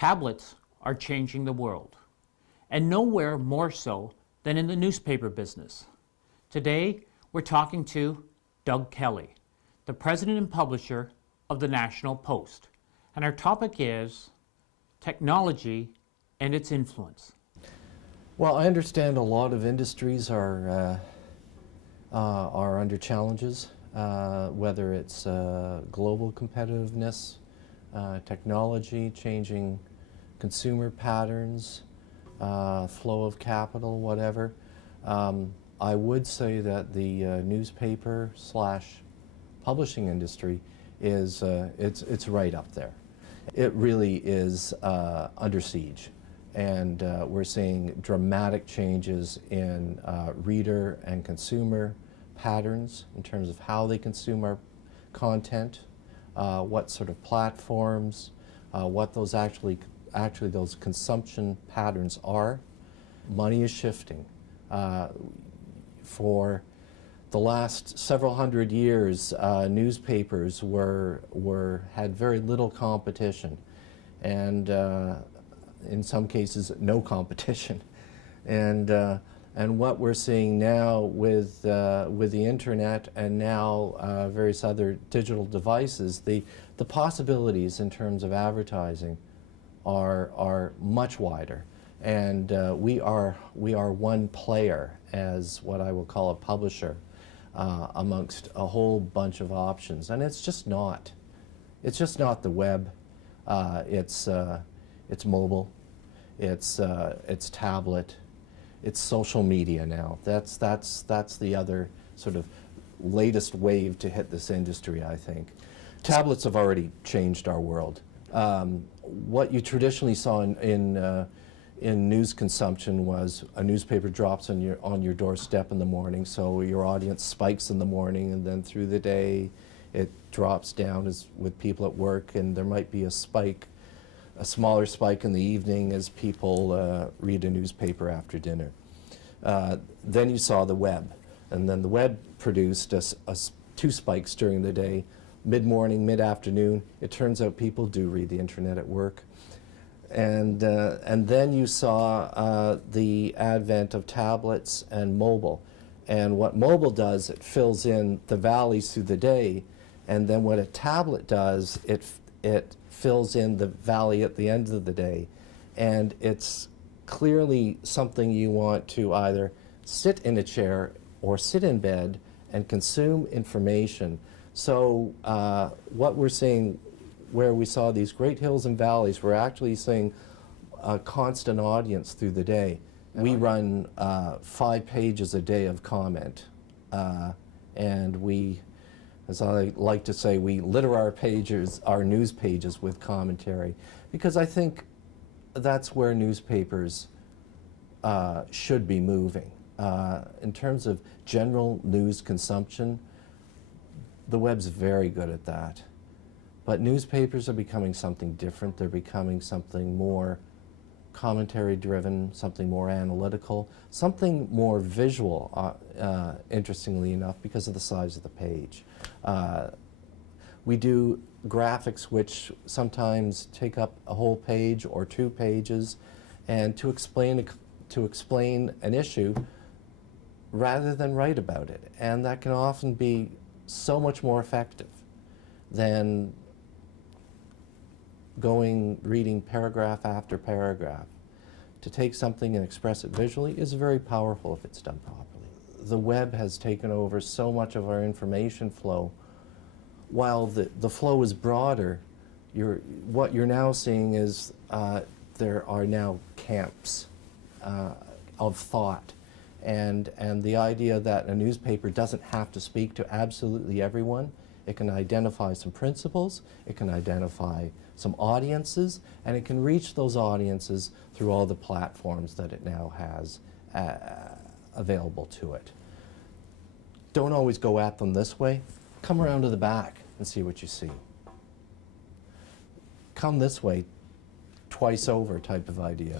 Tablets are changing the world, and nowhere more so than in the newspaper business. Today, we're talking to Doug Kelly, the president and publisher of the National Post, and our topic is technology and its influence. Well, I understand a lot of industries are under challenges, whether it's global competitiveness, technology, changing consumer patterns, flow of capital, whatever. I would say that the newspaper / publishing industry is it's right up there. It really is under siege, and we're seeing dramatic changes in reader and consumer patterns in terms of how they consume our content, what sort of platforms, what those actually those consumption patterns are. Money is shifting. For the last several hundred years, newspapers had very little competition, and in some cases, no competition. And what we're seeing now with the internet and now various other digital devices, the possibilities in terms of advertising are much wider, and we are one player as what I will call a publisher amongst a whole bunch of options, and it's just not the web. It's mobile, it's tablet, it's social media now. That's the other sort of latest wave to hit this industry, I think. Tablets have already changed our world. What you traditionally saw in news consumption was a newspaper drops on your doorstep in the morning, so your audience spikes in the morning, and then through the day it drops down with people at work, and there might be a smaller spike in the evening as people read a newspaper after dinner. Then you saw the web, and then the web produced two spikes during the day, mid-morning, mid-afternoon. It turns out people do read the internet at work. And then you saw the advent of tablets and mobile. And what mobile does, it fills in the valleys through the day, and then what a tablet does, it fills in the valley at the end of the day. And it's clearly something you want to either sit in a chair or sit in bed and consume information. So what we're seeing, where we saw these great hills and valleys, we're actually seeing a constant audience through the day. We run 5 pages a day of comment, and we, as I like to say, we litter our news pages with commentary, because I think that's where newspapers should be moving. In terms of general news consumption, the web's very good at that. But newspapers are becoming something different. They're becoming something more commentary-driven, something more analytical, something more visual, interestingly enough, because of the size of the page. We do graphics which sometimes take up a whole page or 2 pages, and to explain an issue rather than write about it. And that can often be so much more effective than reading paragraph after paragraph. To take something and express it visually is very powerful if it's done properly. The web has taken over so much of our information flow. While the flow is broader, what you're now seeing is there are now camps of thought. And the idea that a newspaper doesn't have to speak to absolutely everyone. It can identify some principles, it can identify some audiences, and it can reach those audiences through all the platforms that it now has available to it. Don't always go at them this way. Come around to the back and see what you see. Come this way, twice over type of idea.